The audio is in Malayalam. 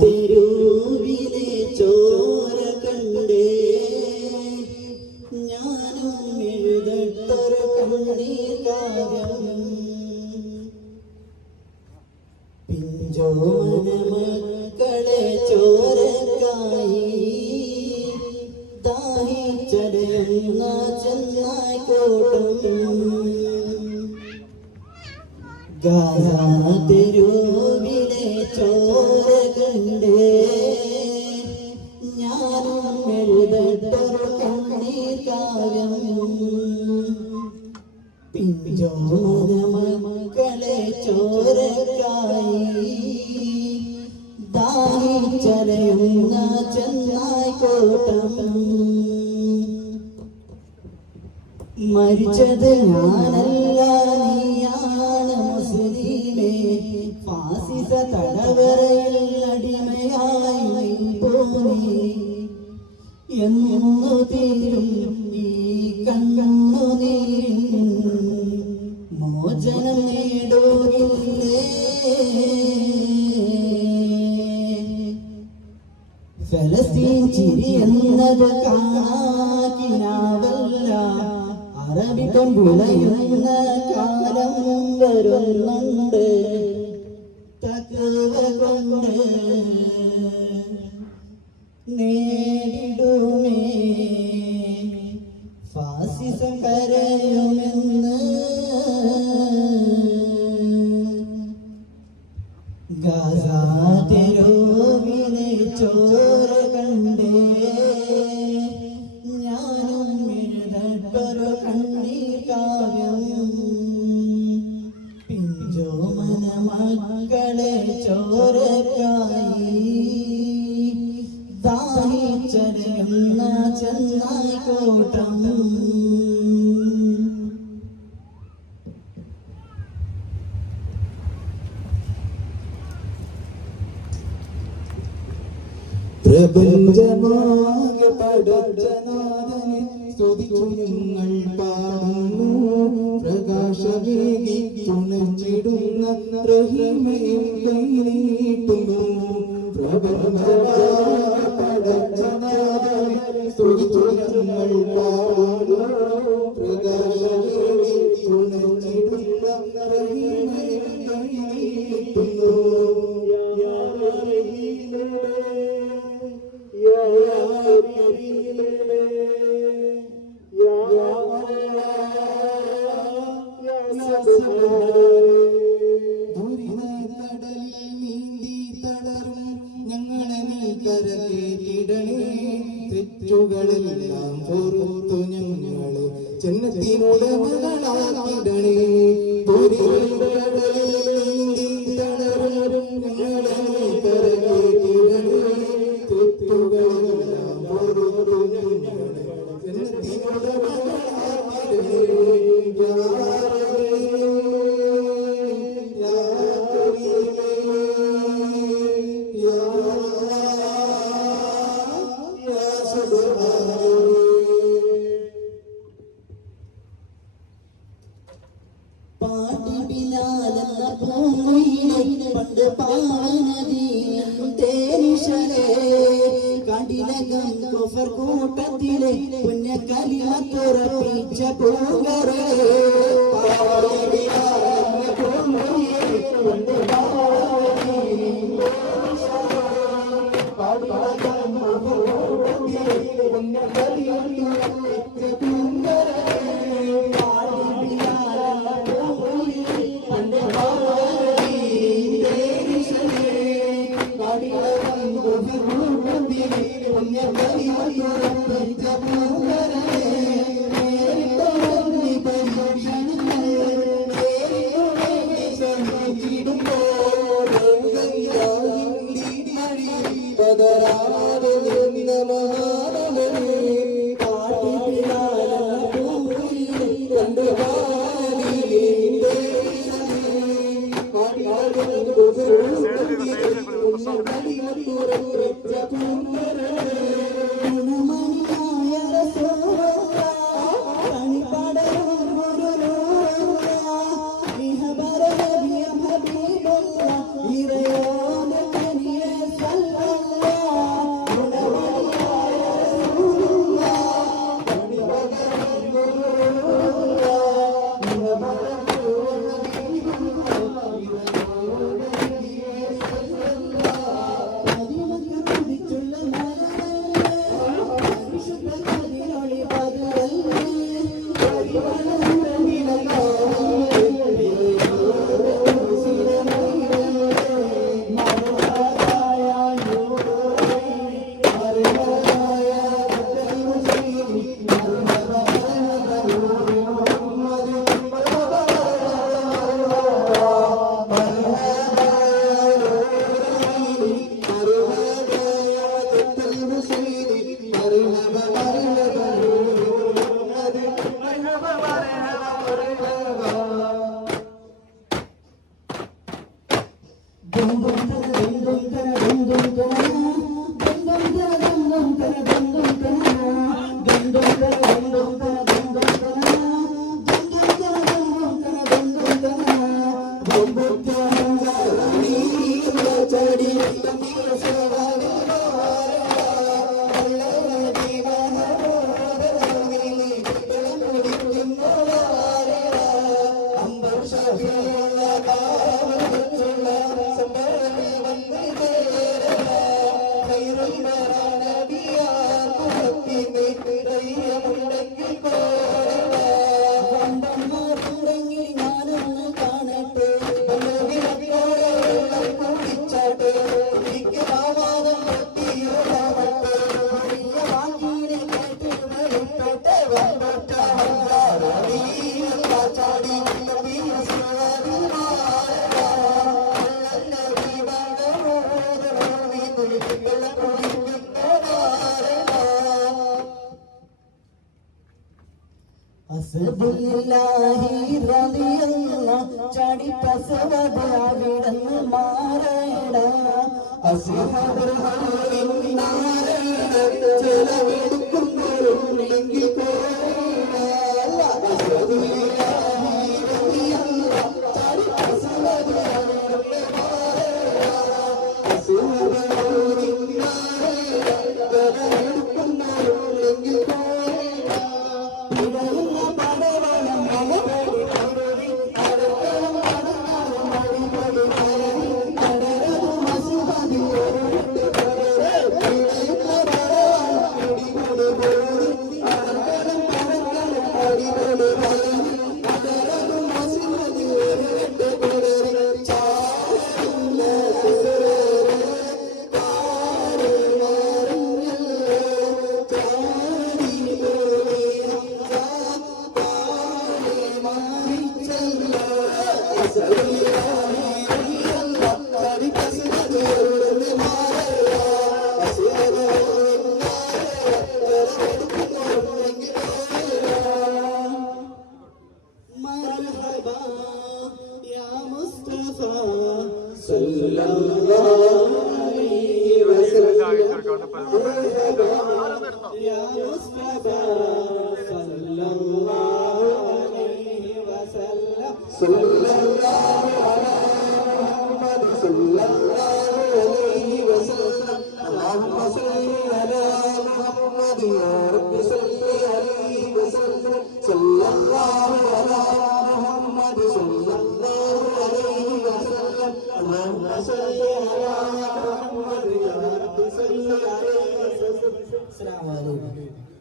തെരുവിലെ ചോര കണ്ടേ ഞാനും എഴുതട്ടൊരു കണ്ണീർ കാവ്യം പിഞ്ചോമന മക്കളെ ചോരക്കായി ദാഹിച്ചടയുന്ന ചെന്നായിക്കോട്ടും തെരുവിലെ ചോര കണ്ടേ ഞാനും എഴുതട്ടൊരു കണ്ണീർ കാവ്യം പിഞ്ചോമന മക്കളെ ചോരക്കായി ദാഹിച്ചലയുന്ന ചെന്നായിക്കോട്ടം മരിച്ചത് ഞാനല്ല നീയാണ് മുസ്ലിമേ ഫാസിസ തടവറയിൽ അടിമയായി പോയി എന്നു തീരും ഈ കണ്ണുനീരിൻ മോചനം നേടുകില്ലേ ഫലസ്തീൻ ചിരി എന്നത് കാണാക്കിനാവല്ല അറബികം വിളയുന്ന കാലം വരുന്നുണ്ട് തഖ്വ കൊണ്ട് നേടിടുമേ ഫാസിസം കരയുമെന്ന് ഗാസ തെരുവിലെ ചോര കണ്ടേ ഞാനും എഴുതട്ടൊരു കണ്ണീർ കാവ്യം പിഞ്ചോമന മക്കളെ ചോരക്കായി ദാഹിച്ചടയുന്ന ചെന്നായിക്കോട്ടം പ്രപഞ്ചമാകെ പടച്ചനാഥനെ സ്തുതിച്ചു ഞങ്ങൾ പാടുന്നു പ്രകാശമേകി തുണച്ചിടുന്ന റഹീമയും കൈനീട്ടുന്നു പ്രപഞ്ചമാകെ പടച്ചനാഥനെ സ്തുതിച്ചു ഞങ്ങൾ പാടുന്നു പ്രകാശമേകി തുണച്ചിടുന്ന റഹീമയും കൈനീട്ടുന്നു ഞങ്ങളെ നീ കരകേറ്റിടണേ തെറ്റുകളെല്ലാം പൊറുത്തു ഞങ്ങളെ ജന്നത്തിനുടമകളാക്കിടണേ ഞങ്ങളെ നീ കരകേറ്റിടണേ തെറ്റുകളെല്ലാം പൊറുത്തു ഞങ്ങളെ പാട്ടിലാലെന്ന പൂങ്കുയിലെ പണ്ട് പാവനദീനം തേനിഷലേ കടിലകം കുഫർ കൂട്ടത്തിലെ പുണ്യകലിമത്തുറപ്പിച്ച പൂങ്കരേ പാട്ടിലാലെന്ന പൂങ്കുയിലെ പണ്ട് പാവനദീനം കടിലകം കുഫർ കൂട്ടത്തിലെ പുണ്യകലിമത്തുറപ്പിച്ച പൂങ്കരേ അസ്ബില്ലാഹി റളിയല്ലാഹു ചാടി പസവദാവിടന്ന് മാറേട അസ്ഹാബുൽ ഹദീൻ നാരേട ചെലവെടുക്കുമ്പോഴും നെങ്കിൽ പോരേട അസ്ബില്ലാഹി റളിയല്ലാഹു ചാടി പസവദാവിടന്ന് മാറേട അസ്ഹാബുൽ ഹദീൻ നാരേട ചെലവെടുക്കുമ്പോഴും നെങ്കിൽ Assalamualaikum.